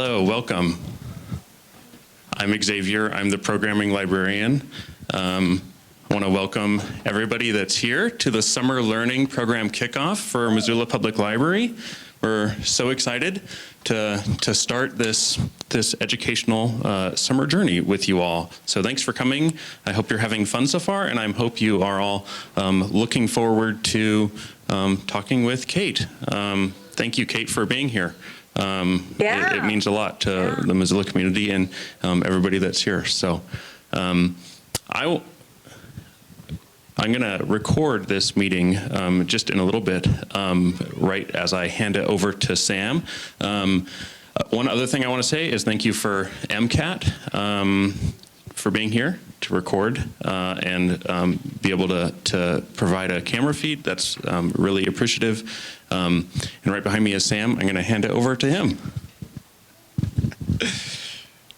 Hello, welcome. I'm Xavier. I'm the programming librarian. I want to welcome everybody that's here to the Summer Learning Program Kickoff for Missoula Public Library. We're so excited to start this educational summer journey with you all. So thanks for coming. I hope you're having fun so far, and I hope you are all looking forward to talking with Kate. Thank you, Kate, for being here. It means a lot to the Missoula community and everybody that's here. So I'm going to record this meeting just in a little bit, right as I hand it over to Sam. One other thing I want to say is thank you for MCAT for being here to record and be able to provide a camera feed. That's really appreciative. And right behind me is Sam. I'm going to hand it over to him.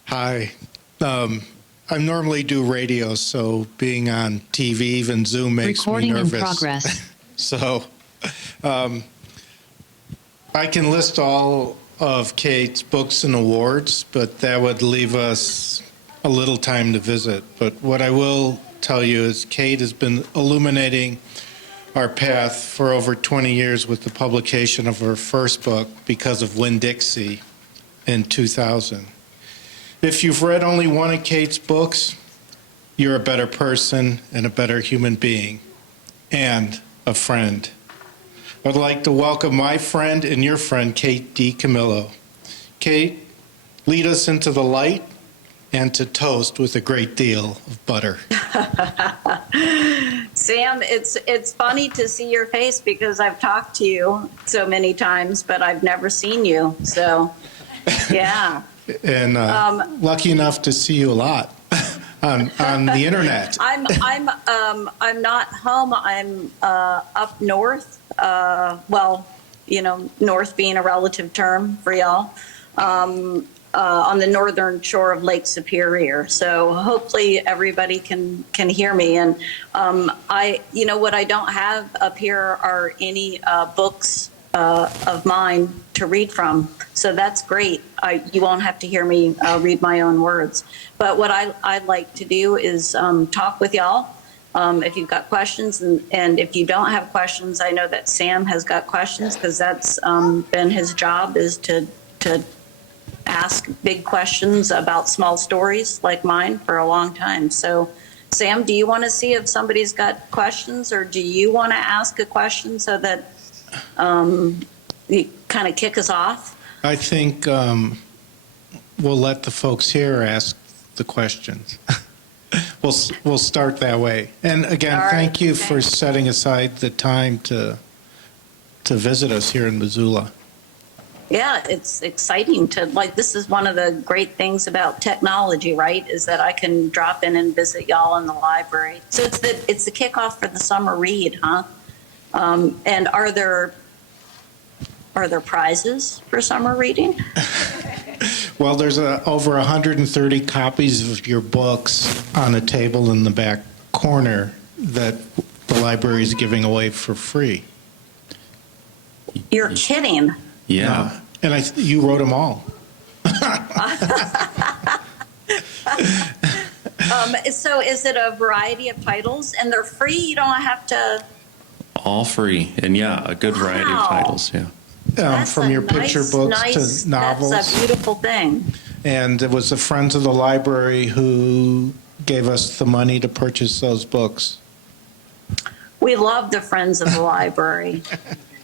Hi. I normally do radio, so being on TV, even Zoom, makes me nervous. Recording in progress. So I can list all of Kate's books and awards, but that would leave us a little time to visit. But what I will tell you is Kate has been illuminating our path for over 20 years with the publication of her first book, Because of Winn-Dixie, in 2000. If you've read only one of Kate's books, you're a better person and a better human being and a friend. I'd like to welcome my friend and your friend, Kate DiCamillo. Kate, lead us into the light and to toast with a great deal of butter. Sam, it's funny to see your face because I've talked to you so many times, but I've never seen you. So, yeah. And lucky enough to see you a lot on the internet. I'm not home. I'm up north. Well, you know, north being a relative term for y'all. On the northern shore of Lake Superior. So hopefully everybody can hear me. And you know, what I don't have up here are any books of mine to read from. So that's great. You won't have to hear me read my own words. But what I'd like to do is talk with y'all. If you've got questions, and if you don't have questions, I know that Sam has got questions because that's been his job, is to ask big questions about small stories like mine for a long time. So, Sam, do you want to see if somebody's got questions, or do you want to ask a question so that you kind of kick us off? I think we'll let the folks here ask the questions. We'll start that way. And again, thank you for setting aside the time to visit us here in Missoula. Yeah, it's exciting to, like, this is one of the great things about technology, right, is that I can drop in and visit y'all in the library. So it's the kickoff for the summer read, huh? And are there prizes for summer reading? Well, there's over 130 copies of your books on a table in the back corner that the library is giving away for free. You're kidding. Yeah. And you wrote them all. So is it a variety of titles, and they're free? You don't have to. All free, and yeah, a good variety of titles, yeah. From your picture books to novels. That's a beautiful thing. And it was the Friends of the Library who gave us the money to purchase those books. We love the Friends of the Library.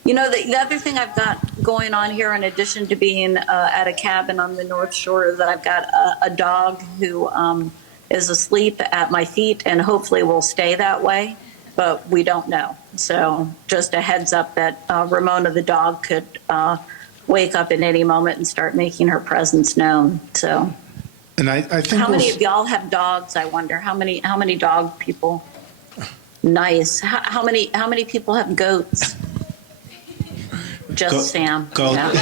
You know, the other thing I've got going on here, in addition to being at a cabin on the North Shore, is that I've got a dog who is asleep at my feet and hopefully will stay that way, but we don't know. So just a heads up that Ramona the dog could wake up at any moment and start making her presence known. So, and I think how many of y'all have dogs? I wonder how many dog people. Nice. How many people have goats? Just Sam. Go. Yeah.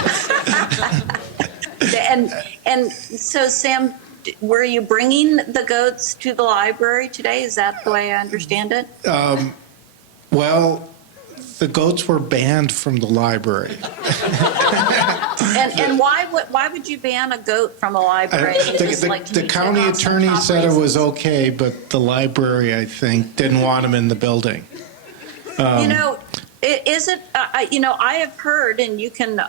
and so, Sam, were you bringing the goats to the library today? Is that the way I understand it? Well, the goats were banned from the library. And why would you ban a goat from a library? You just like to The check county off some attorney top said it was reasons. okay, but the library, I think, didn't want him in the building. You know, is it, you know, I have heard, and you can,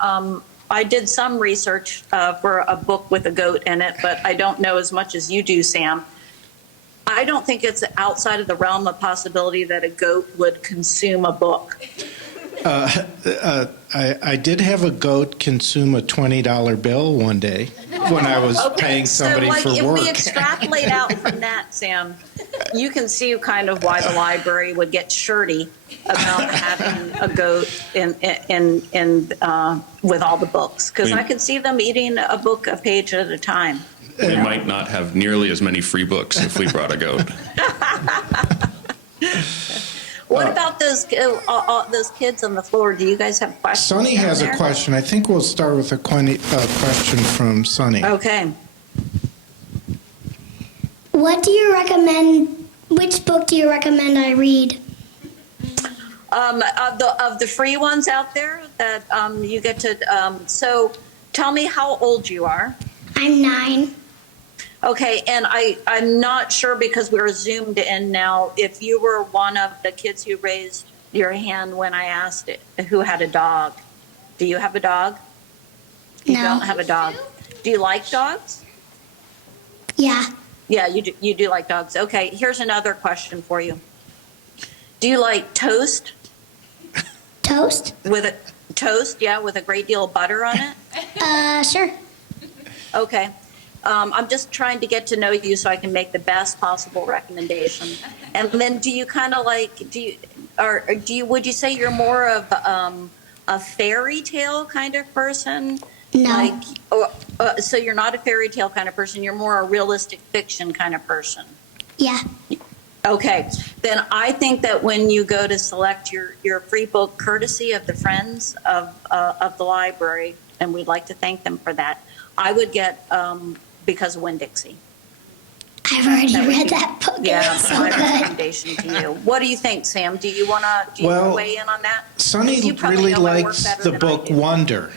I did some research for a book with a goat in it, but I don't know as much as you do, Sam. I don't think it's outside of the realm of possibility that a goat would consume a book. I did have a goat consume a $20 bill one day when I was paying somebody so like for if work. we extrapolate out from that, Sam, you can see kind of why the library would get shirty about having a goat in with all the books, because I could see them eating a book a page at a time. We might not have nearly as many free books if we brought a goat. What about those kids on the floor? Do you guys have questions? Sonny down has a there? question. I think we'll start with a question from Sonny. Okay. What do you recommend? Which book do you recommend I read? Of the free ones out there that you get to. So tell me how old you are. I'm 9. Okay, and I'm not sure because we're zoomed in now. If you were one of the kids who raised your hand when I asked it, who had a dog. Do you have a dog? You No. don't have a dog. Do you like dogs? Yeah. Yeah, you do like dogs. Okay, here's another question for you. Do you like toast Toast? with a toast? Yeah, with a great deal of butter on it. Sure. Okay. I'm just trying to get to know you so I can make the best possible recommendation. And then, do you kind of like would you say you're more of a fairy tale kind of person? No. So you're not a fairy tale kind of person. You're more a realistic fiction kind of person. Yeah. Okay, then I think that when you go to select your free book, courtesy of the Friends of the library, and we'd like to thank them for that, I would get Because of Winn-Dixie. I've already That would read be- that book. Yeah, It's so my good. recommendation to you. What do you think, Sam? Do you want to Well, weigh in on that? Sonny 'Cause you probably really know my work likes better the than I book do. Wonder.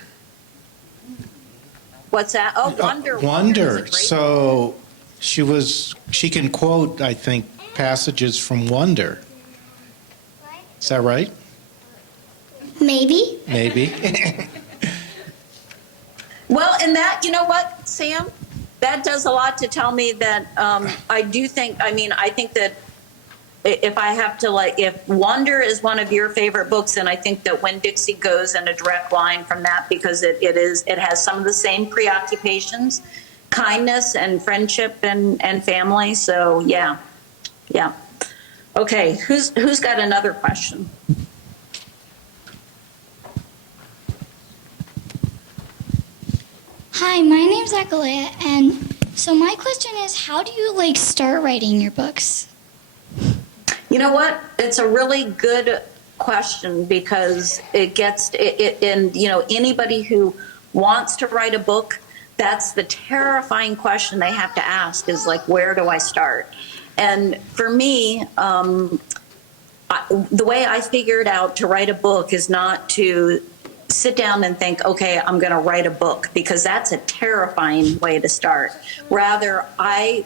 What's that? Oh, Wonder. Wonder. is a great- So she can quote, I think, passages from Wonder. Is that right? Maybe. Maybe. Well, and that, you know what, Sam? That does a lot to tell me that I think that if I have to, like, if Wonder is one of your favorite books, then I think that Winn-Dixie goes in a direct line from that, because it has some of the same preoccupations, kindness and friendship and family. So yeah. Okay, who's got another question? Hi, my name's Akalea, and so my question is, how do you start writing your books? You know what? It's a really good question, because it gets and anybody who wants to write a book, that's the terrifying question they have to ask is like, where do I start? And for me, the way I figured out to write a book is not to sit down and think, okay, I'm going to write a book, because that's a terrifying way to start. Rather,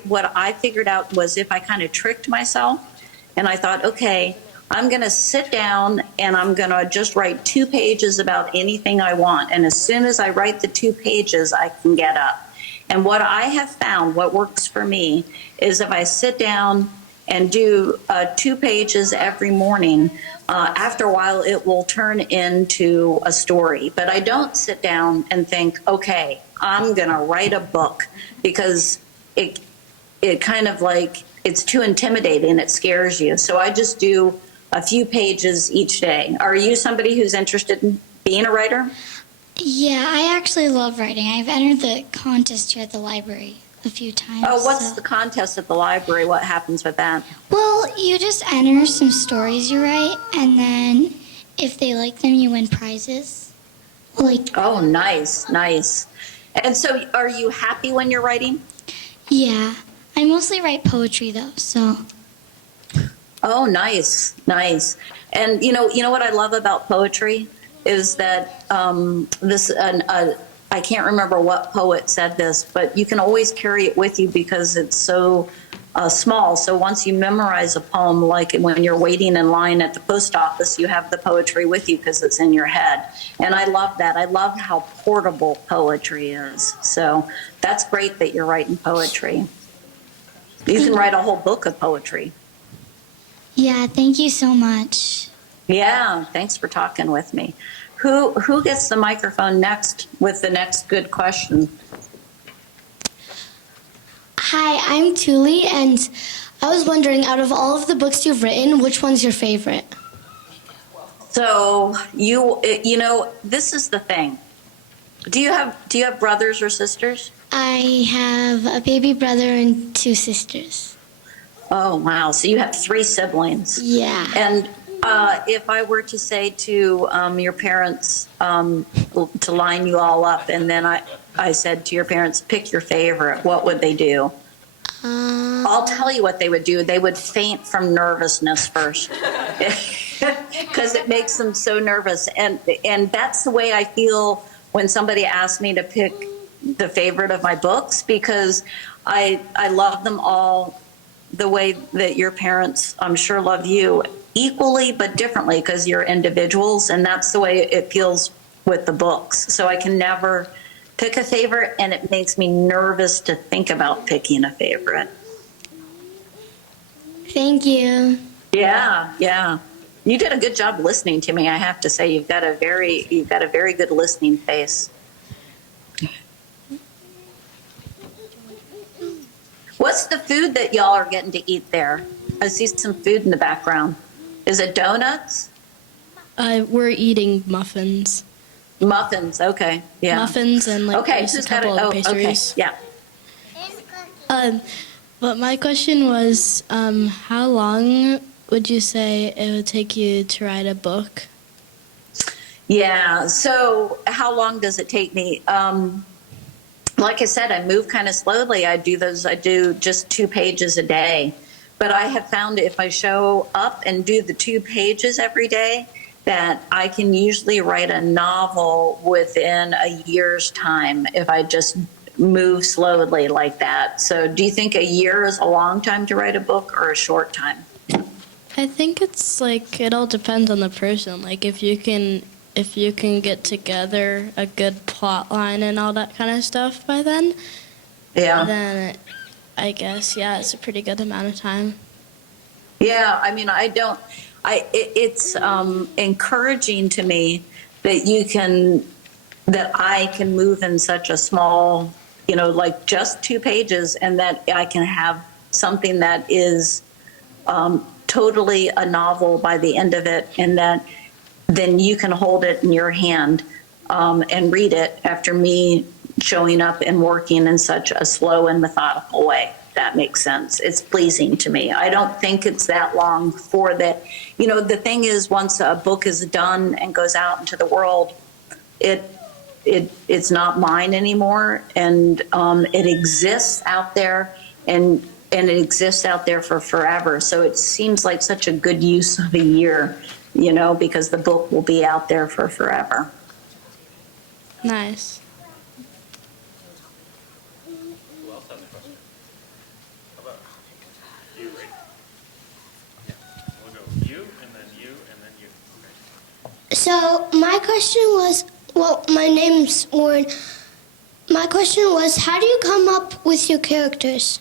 what I figured out was, if I kind of tricked myself and I thought, okay, I'm going to sit down and I'm going to just write 2 pages about anything I want. And as soon as I write the 2 pages, I can get up. And what I have found, what works for me, is if I sit down and do 2 pages every morning, after a while it will turn into a story. But I don't sit down and think, okay, I'm going to write a book, because it kind of like, it's too intimidating, it scares you. So I just do a few pages each day. Are you somebody who's interested in being a writer? Yeah, I actually love writing. I've entered the contest here at the library a few times. Oh, what's so- the contest at the library? What happens with that? Well, you just enter some stories you write, and then if they like them, you win prizes. Oh, nice. And so are you happy when you're writing? Yeah. I mostly write poetry, though, so... Oh, nice. And you know what I love about poetry is that I can't remember what poet said this, but you can always carry it with you because it's so small. So once you memorize a poem, like when you're waiting in line at the post office, you have the poetry with you because it's in your head. And I love that. I love how portable poetry is. So that's great that you're writing poetry. You can write a whole book of poetry. Yeah, thank you so much. Yeah, thanks for talking with me. Who gets the microphone next with the next good question? Hi, I'm Tuli, and I was wondering, out of all of the books you've written, which one's your favorite? So you know, this is the thing. Do you have brothers or sisters? I have a baby brother and 2 sisters. Oh wow! So you have 3 siblings. Yeah. And if I were to say to your parents to line you all up, and then I said to your parents, pick your favorite, what would they do? I'll tell you what they would do. They would faint from nervousness first, because it makes them so nervous. And that's the way I feel when somebody asks me to pick the favorite of my books, because I love them all the way that your parents, I'm sure, love you equally but differently, because you're individuals, and that's the way it feels with the books. So I can never pick a favorite, and it makes me nervous to think about picking a favorite. Thank you. Yeah. You did a good job listening to me, I have to say. You've got a very good listening face. What's the food that y'all are getting to eat there? I see some food in the background. Is it donuts? We're eating muffins. Muffins, okay. Yeah. Muffins and there's a couple of pastries. Okay. Yeah. But my question was, how long would you say it would take you to write a book? Yeah. So how long does it take me? Like I said, I move kind of slowly. I do just 2 pages a day. But I have found if I show up and do the 2 pages every day, that I can usually write a novel within a year's time if I just move slowly like that. So do you think a year is a long time to write a book or a short time? I think it's it all depends on the person. Like if you can get together a good plot line and all that kind of stuff by then, then I guess, it's a pretty good amount of time. Yeah, I mean, it's encouraging to me that I can move in such a small, just 2 pages, and that I can have something that is totally a novel by the end of it, and that then you can hold it in your hand and read it after me showing up and working in such a slow and methodical way. That makes sense. It's pleasing to me. I don't think it's that long for that. The thing is, once a book is done and goes out into the world, it's not mine anymore, and it exists out there, and it exists out there for forever. So it seems like such a good use of a year, because the book will be out there for forever. Nice. So my question was, my name's Warren. My question was, how do you come up with your characters?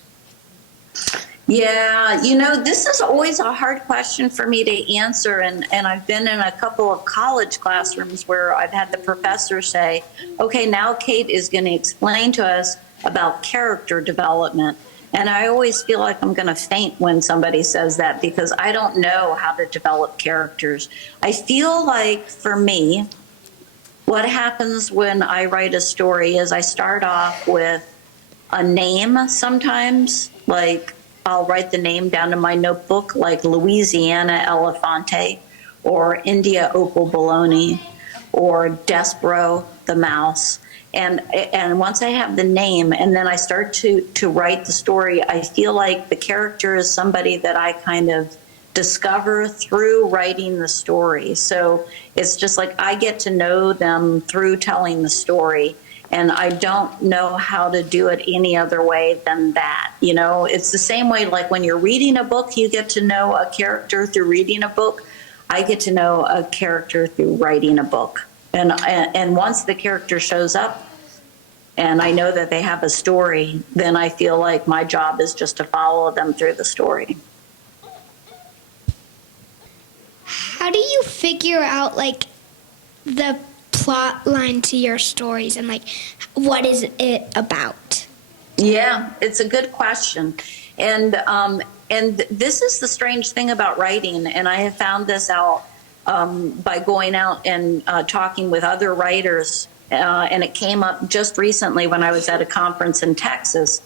Yeah, this is always a hard question for me to answer, and I've been in a couple of college classrooms where I've had the professor say, okay, now Kate is going to explain to us about character development. And I always feel like I'm going to faint when somebody says that, because I don't know how to develop characters. I feel like, for me, what happens when I write a story is I start off with a name sometimes, like I'll write the name down in my notebook, like Louisiana Elefante, or India Opal Bologna, or Despereaux the mouse. And once I have the name and then I start to write the story, I feel like the character is somebody that I kind of discover through writing the story. So it's just like I get to know them through telling the story. And I don't know how to do it any other way than that. You know, it's the same way like when you're reading a book, you get to know a character through reading a book. I get to know a character through writing a book. And once the character shows up and I know that they have a story, then I feel like my job is just to follow them through the story. How do you figure out like the plot line to your stories and like what is it about? Yeah, it's a good question. And this is the strange thing about writing, and I have found this out by going out and talking with other writers, and it came up just recently when I was at a conference in Texas,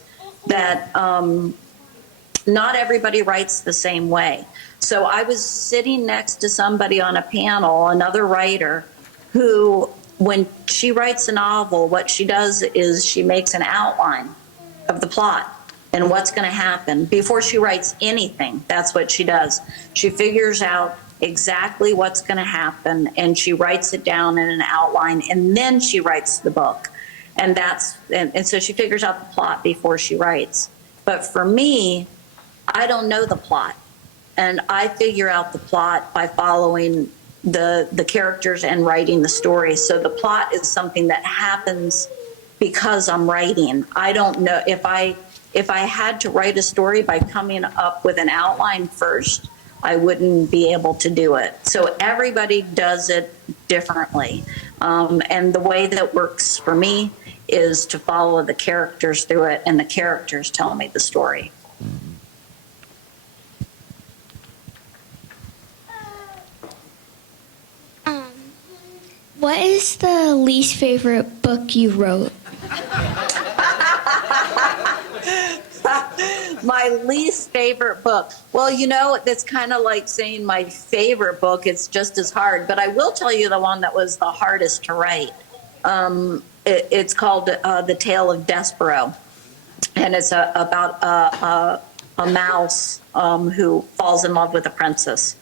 that not everybody writes the same way. So I was sitting next to somebody on a panel, another writer, who, when she writes a novel, what she does is she makes an outline of the plot and what's going to happen before she writes anything. That's what she does. She figures out exactly what's going to happen and she writes it down in an outline, and then she writes the book. And so she figures out the plot before she writes. But for me, I don't know the plot, and I figure out the plot by following the characters and writing the story. So the plot is something that happens because I'm writing. I don't know if I had to write a story by coming up with an outline first, I wouldn't be able to do it. So everybody does it differently. And the way that works for me is to follow the characters through it, and the characters tell me the story. What is the least favorite book you wrote? My least favorite book. Well, you know, that's kind of like saying my favorite book. It's just as hard. But I will tell you the one that was the hardest to write. It's called The Tale of Despereaux. And it's about a mouse who falls in love with a princess.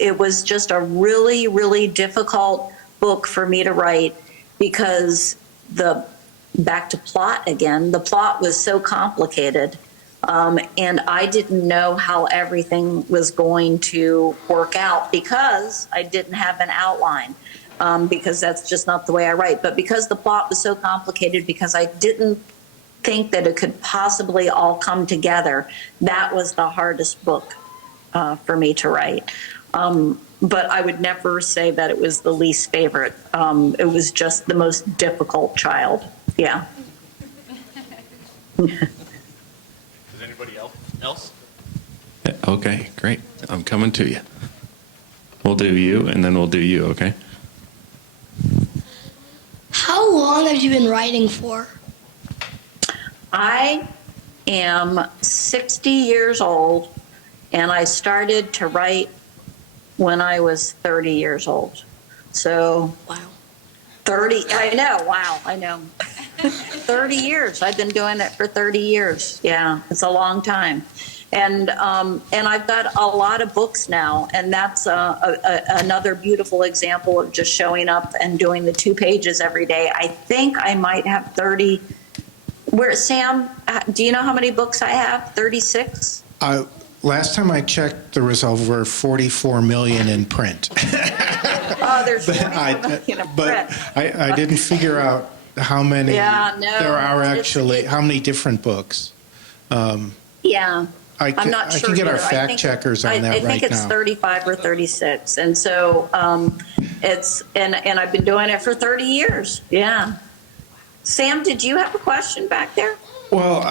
It was just a really, really difficult book for me to write because back to plot again, the plot was so complicated, and I didn't know how everything was going to work out because I didn't have an outline, because that's just not the way I write. But because the plot was so complicated, because I didn't think that it could possibly all come together, that was the hardest book for me to write. But I would never say that it was the least favorite. It was just the most difficult child. Yeah. Does anybody else? Okay, great. I'm coming to you. We'll do you, and then we'll do you, okay? How long have you been writing for? I am 60 years old, and I started to write when I was 30 years old. So, Wow. 30, I know, wow, I know. 30 years, I've been doing it for 30 years. Yeah, it's a long time. And I've got a lot of books now, and that's another beautiful example of just showing up and doing the 2 pages every day. I think I might have 30. Sam, do you know how many books I have? 36? Last time I checked, there was over 44 million in print. Oh, there's 44 million in print. But I didn't figure out how many there are actually, how many different books. Yeah. I'm not sure can get our either. fact checkers on that right now. I think it's 35 or 36. And so it's, and I've been doing it for 30 years. Yeah. Sam, did you have a question back there? Well,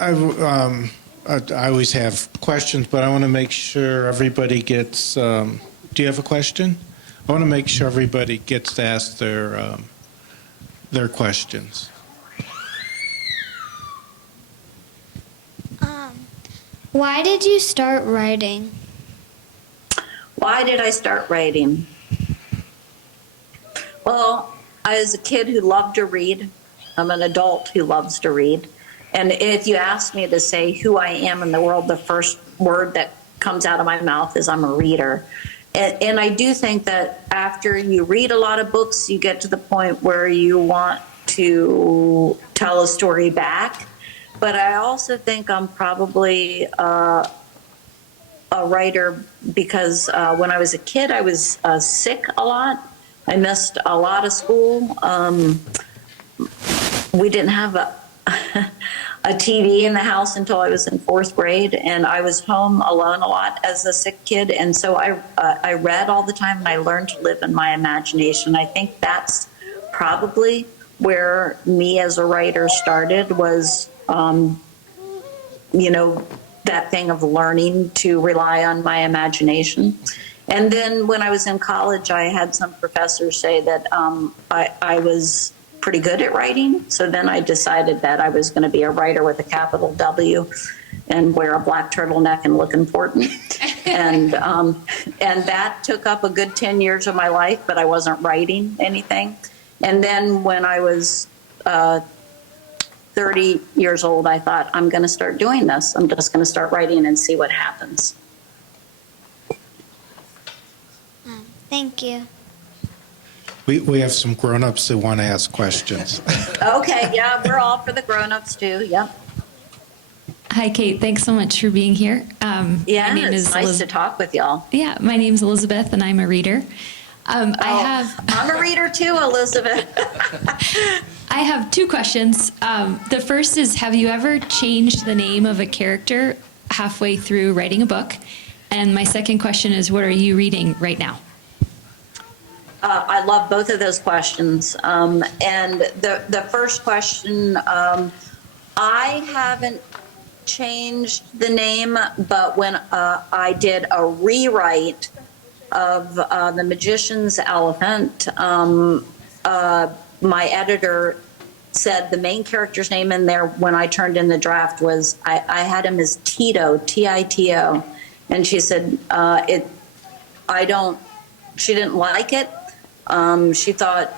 I always have questions, but I want to make sure everybody gets, do you have a question? I want to make sure everybody gets to ask their questions. Why did you start writing? Why did I start writing? Well, I was a kid who loved to read. I'm an adult who loves to read. And if you ask me to say who I am in the world, the first word that comes out of my mouth is I'm a reader. and I do think that after you read a lot of books, you get to the point where you want to tell a story back. But I also think I'm probably a writer because when I was a kid, I was sick a lot. I missed a lot of school. We didn't have a TV in the house until I was in 4th grade, and I was home alone a lot as a sick kid. And so I read all the time, and I learned to live in my imagination. I think that's probably where me as a writer started was, that thing of learning to rely on my imagination. And then when I was in college, I had some professors say that I was pretty good at writing. So then I decided that I was going to be a writer with a capital W and wear a black turtleneck and look important. And that took up a good 10 years of my life, but I wasn't writing anything. And then when I was 30 years old, I thought, I'm going to start doing this. I'm just going to start writing and see what happens. Thank you. We have some grown-ups that want to ask questions. Okay, yeah, we're all for the grown-ups too, yep. Hi, Kate. Thanks so much for being here. Yeah, my name it's is nice to talk with y'all. Yeah, my name's Elizabeth, and I'm a reader. I'm a reader too, Elizabeth. I have 2 questions. The first is, have you ever changed the name of a character halfway through writing a book? And my second question is, what are you reading right now? I love both of those questions. And the first question, I haven't changed the name, but when I did a rewrite of The Magician's Elephant, my editor said the main character's name in there when I turned in the draft was, I had him as Tito, T-I-T-O. And she said, she didn't like it. She thought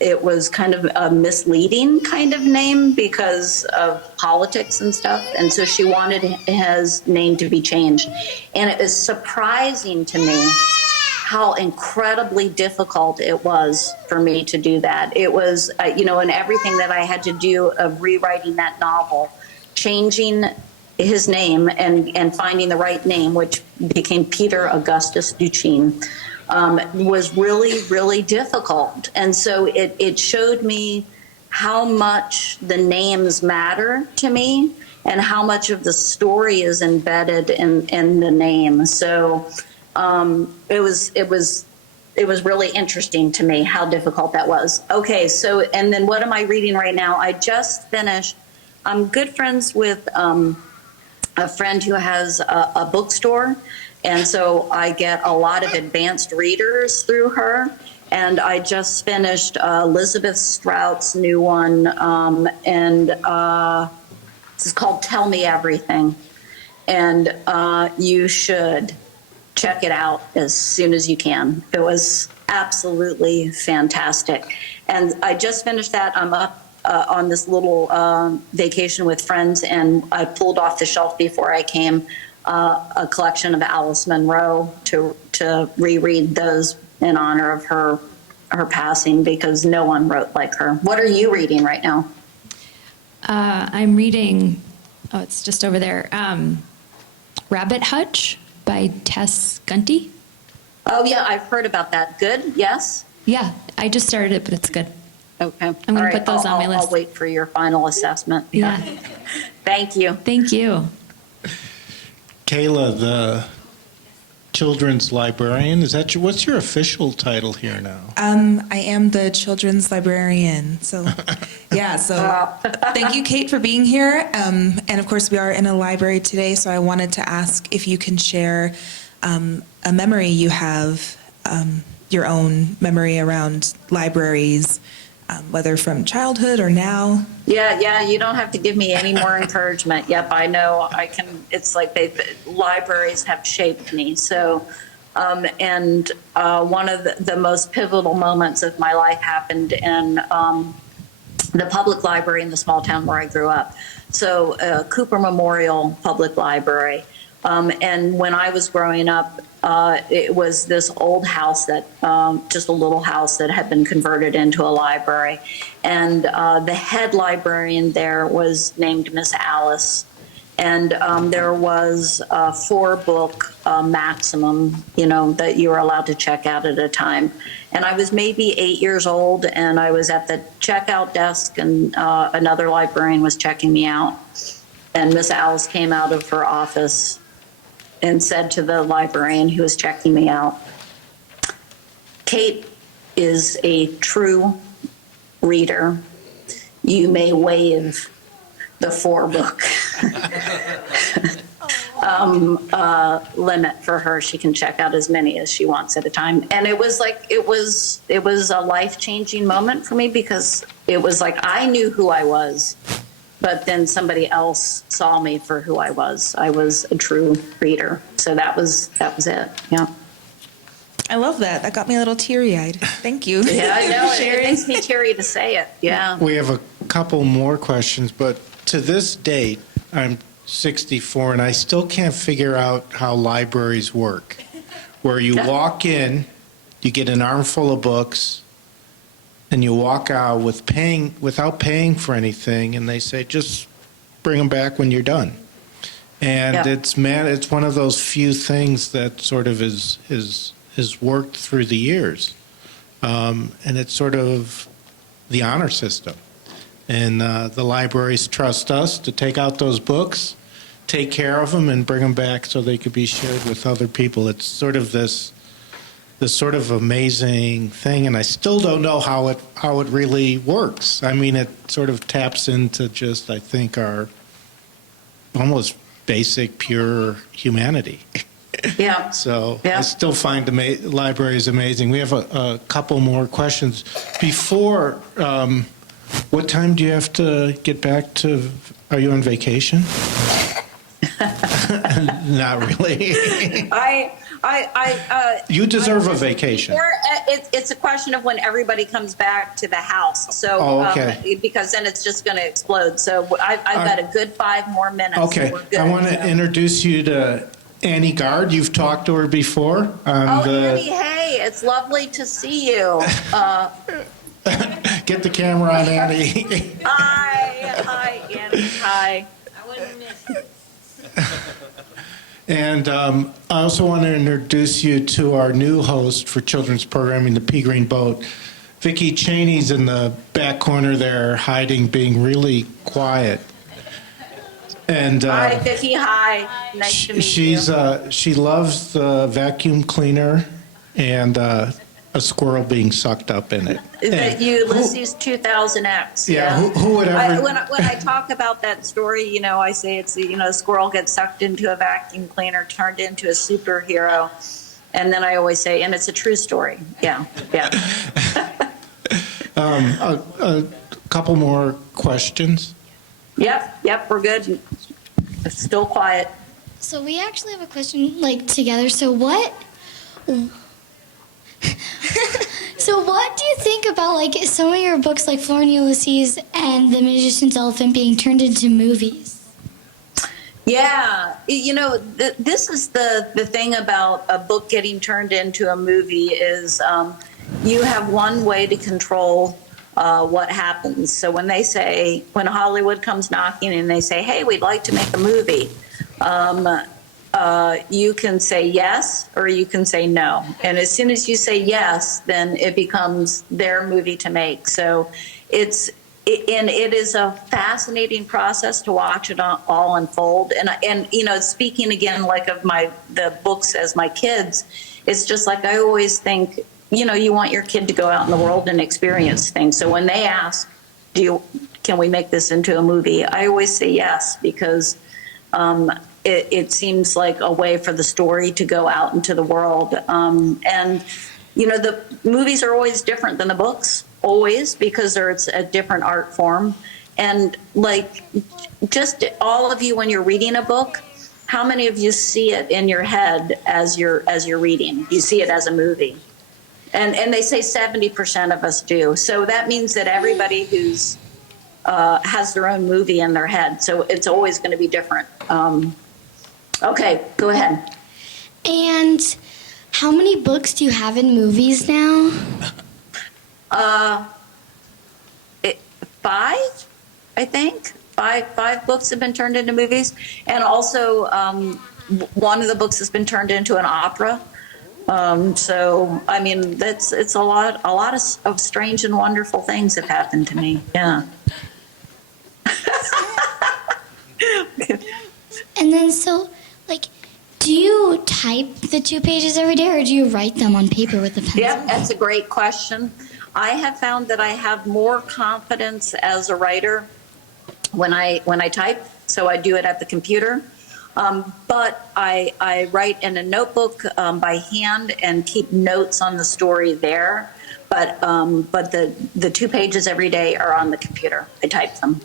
it was kind of a misleading kind of name because of politics and stuff. And so she wanted his name to be changed. And it was surprising to me how incredibly difficult it was for me to do that. It was, and everything that I had to do of rewriting that novel, changing his name and finding the right name, which became Peter Augustus Duchesne. Was really, really difficult. And so it showed me how much the names matter to me and how much of the story is embedded in the name. So it was really interesting to me how difficult that was. Okay, so, and then what am I reading right now? I just finished, I'm good friends with a friend who has a bookstore. And so I get a lot of advanced readers through her. And I just finished Elizabeth Strout's new one. This is called Tell Me Everything. And you should check it out as soon as you can. It was absolutely fantastic. And I just finished that. I'm up on this little vacation with friends, and I pulled off the shelf before I came a collection of Alice Munro to reread those in honor of her passing, because no one wrote like her. What are you reading right now? I'm reading, it's just over there, Rabbit Hutch by Tess Gunty. Oh, yeah, I've heard about that. Good, yes? Yeah, I just started it, but it's good. Okay. I'm going to put those on my list. I'll wait for your final assessment. Yeah. Thank you. Thank you. Kayla, the children's librarian, what's your official title here now? I am the children's librarian. So, yeah. So, thank you, Kate, for being here. And of course, we are in a library today. So, I wanted to ask if you can share a memory you have, your own memory around libraries, whether from childhood or now. Yeah, you don't have to give me any more encouragement. Yep, I know I can. It's like libraries have shaped me. So, and one of the most pivotal moments of my life happened in the public library in the small town where I grew up. So, Cooper Memorial Public Library And when I was growing up, it was this old house that, just a little house that had been converted into a library. And the head librarian there was named Miss Alice. And there was a 4-book maximum, that you were allowed to check out at a time. And I was maybe 8 years old, and I was at the checkout desk, and another librarian was checking me out. And Miss Alice came out of her office and said to the librarian who was checking me out, "Kate is a true reader. You may waive the 4-book limit for her. She can check out as many as she wants at a time." And it was a life-changing moment for me, because it was like I knew who I was, but then somebody else saw me for who I was. I was a true reader. So that was it. Yeah. I love that. That got me a little teary-eyed. Thank you. Yeah, I know. It makes me teary to say it. Yeah. We have a couple more questions, but to this date, I'm 64, and I still can't figure out how libraries work. Where you walk in, you get an armful of books, and you walk out without paying for anything, and they say, just bring them back when you're done. And it's one of those few things that sort of is worked through the years. And it's sort of the honor system. And the libraries trust us to take out those books, take care of them, and bring them back so they could be shared with other people. It's sort of this sort of amazing thing, and I still don't know how it really works. I mean, it sort of taps into just, I think, our almost basic, pure humanity. Yeah. So I still find libraries amazing. We have a couple more questions. Before, what time do you have to get back to? Are you on vacation? Not really. You deserve a vacation. It's a question of when everybody comes back to the house. So, because then it's just going to explode. So I've got a good 5 more minutes. Okay. So I want to introduce you to Annie Gard. You've talked to her before. Annie, hey, it's lovely to see you. Get the camera on, Annie. Hi, Annie. Hi. I wouldn't miss it. And I also want to introduce you to our new host for children's programming, the Pea Green Boat. Vicki Cheney's in the back corner there, hiding, being really quiet. And hi, Vicki. Hi. Nice to meet you. She loves the vacuum cleaner and a squirrel being sucked up in it. Ulysses 2000X. Yeah. Who would ever? When I talk about that story, I say it's a squirrel gets sucked into a vacuum cleaner, turned into a superhero, and then I always say, and it's a true story. Yeah. A couple more questions. Yep, we're good. It's still quiet. So we actually have a question together. So what do you think about some of your books like Flora and Ulysses and The Magician's Elephant being turned into movies? Yeah, this is the thing about a book getting turned into a movie is you have one way to control what happens. So when Hollywood comes knocking and they say, hey, we'd like to make a movie, you can say yes or you can say no. And as soon as you say yes, then it becomes their movie to make. So it is a fascinating process to watch it all unfold. And speaking again of the books as my kids, it's just I always think, you want your kid to go out in the world and experience things. So when they ask, can we make this into a movie? I always say yes, because it seems like a way for the story to go out into the world. And the movies are always different than the books, always, because it's a different art form. And just all of you, when you're reading a book, how many of you see it in your head as you're reading? You see it as a movie. And they say 70% of us do. So that means that everybody who's has their own movie in their head. So it's always going to be different. Okay, go ahead. And how many books do you have in movies now? 5, I think. Five books have been turned into movies, and also one of the books has been turned into an opera. So I mean, it's a lot of strange and wonderful things have happened to me. Yeah. And then do you type the 2 pages every day, or do you write them on paper with a pencil? Yeah, that's a great question. I have found that I have more confidence as a writer when I type, so I do it at the computer. But I write in a notebook by hand and keep notes on the story there. But the 2 pages every day are on the computer. I type them.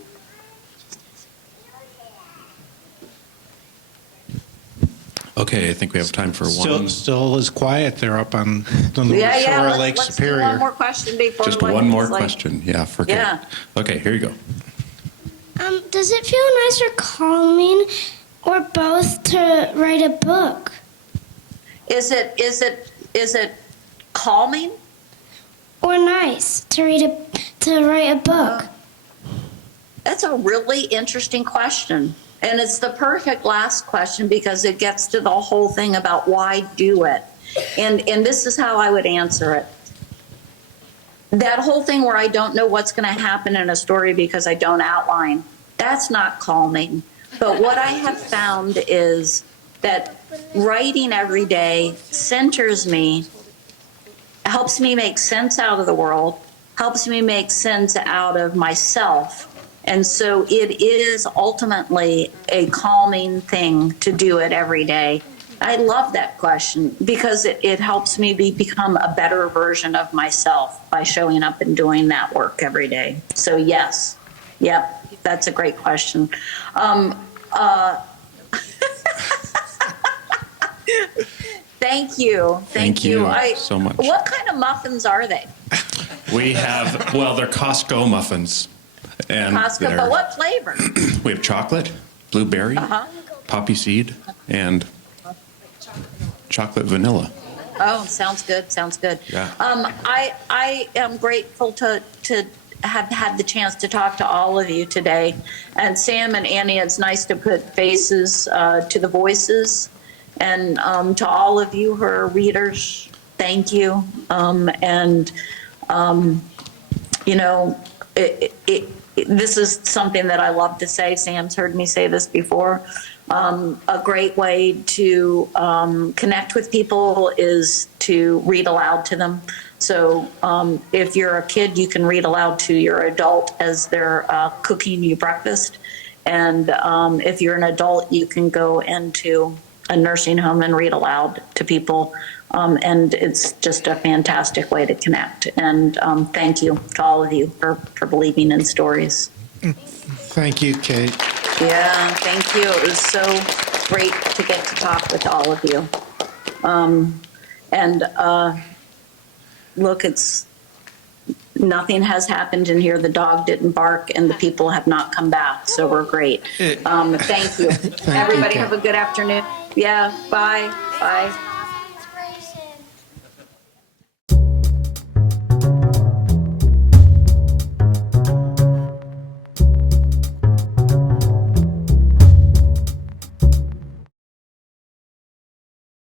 Okay, I think we have time for one. Still is quiet there up on the shore of Lake Let's Superior. do one more question before Just the one more like- question. Yeah, for Kate. Yeah. Okay, here you go. Does it feel nice or calming, or both, to write a book? Is it calming? Or nice to write a book? That's a really interesting question. And it's the perfect last question because it gets to the whole thing about why do it. And this is how I would answer it. That whole thing where I don't know what's going to happen in a story because I don't outline, that's not calming. But what I have found is that writing every day centers me, helps me make sense out of the world, helps me make sense out of myself. And so it is ultimately a calming thing to do it every day. I love that question because it helps me become a better version of myself by showing up and doing that work every day. So yes, yep, that's a great question. Thank you. Thank you so much. What kind of muffins are they? We have, well, they're Costco muffins. And Costco, but what flavor? we have chocolate, blueberry, poppy seed, and chocolate vanilla. Oh, sounds good. Sounds good. Yeah. I am grateful to have had the chance to talk to all of you today. And Sam and Annie, it's nice to put faces to the voices. And to all of you who are readers, thank you. You know, this is something that I love to say. Sam's heard me say this before. A great way to connect with people is to read aloud to them. So if you're a kid, you can read aloud to your adult as they're cooking you breakfast. And if you're an adult, you can go into a nursing home and read aloud to people. And it's just a fantastic way to connect. And thank you to all of you for believing in stories. Thank you, Kate. Yeah, thank you. It was so great to get to talk with all of you. Look, nothing has happened in here. The dog didn't bark and the people have not come back. So we're great. Thank you. Everybody Kate. have a good afternoon. Yeah, bye. Bye.